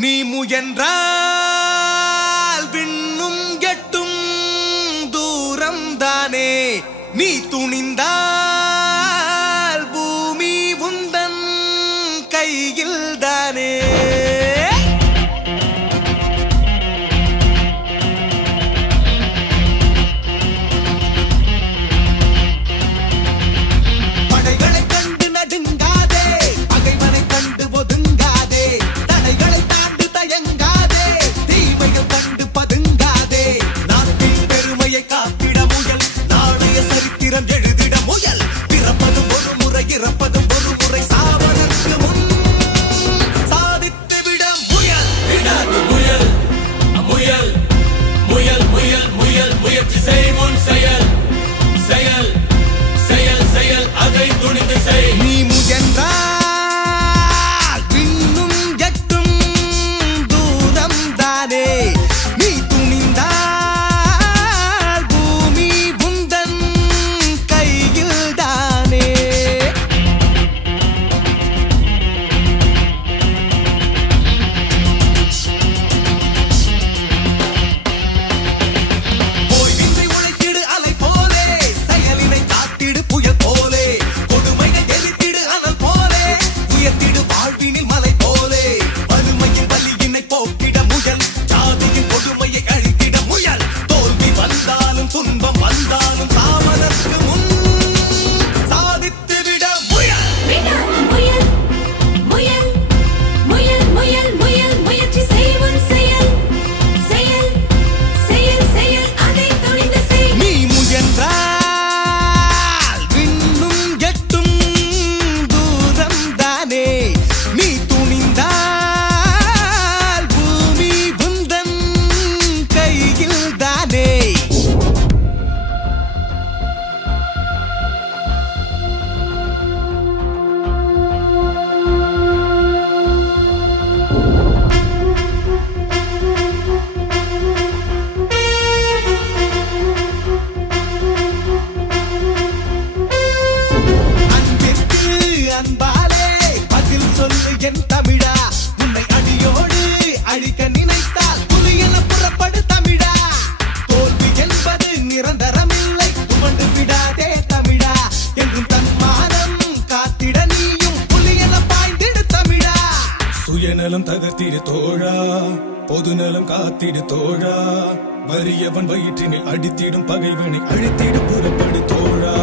நீ முயன்றால் விண்ணும் எட்டும் தூரம் தானே நீ துணிந்தால் பூமி உந்தன் கையில் தானே நீ முயன்றால் விண்ணும் எட்டும் தூரம் தானே நீ துணிந்தால் பூமி உந்தன் கையில் தானே ஓய்வின்றி உழைத்திடு அலை போலே செயலினை காத்திடு புயல் போலே வாழ்வினில் மலை போலே வறுமையின் வலியினை போக்கிட முயல் ஜாதியின் கொடுமையை அழித்திட முயல் தோல்வி வந்தாலும் துன்பம் வந்தாலும் சாவதற்கு முன் சாதித்து விட முயல் முயல் முயல் முயல் முயல் முயல் முயற்சி செய்வோம் செயல் செயல் செயல் செயல் அதை துணிந்து செய் நீ முயன்றால் விண்ணும் எட்டும் தூரம் தானே நீ துணிந்தால் பூமி உந்தன் கையில் தானே அன்பிற்கு அன்பாலே பதில் சொல்லு என் தமிழா உன்னை அடியோடு அழிக்க நினைத்தால் புலியென புறப்படு தமிழா தோல்வி என்பது நிரந்தரமில்லை துவண்டு விடாதே தமிழா என்றும் தன்மானம் காத்திட நீயும் புலியென பாய்ந்திடு தமிழா சுயநலம் தகர்த்திடு தோழா பொதுநலம் காத்திடு தோழா வறியவன் வயிற்றினில் அடித்திடும் பகைவனை அழித்திடு புறப்படு தோழா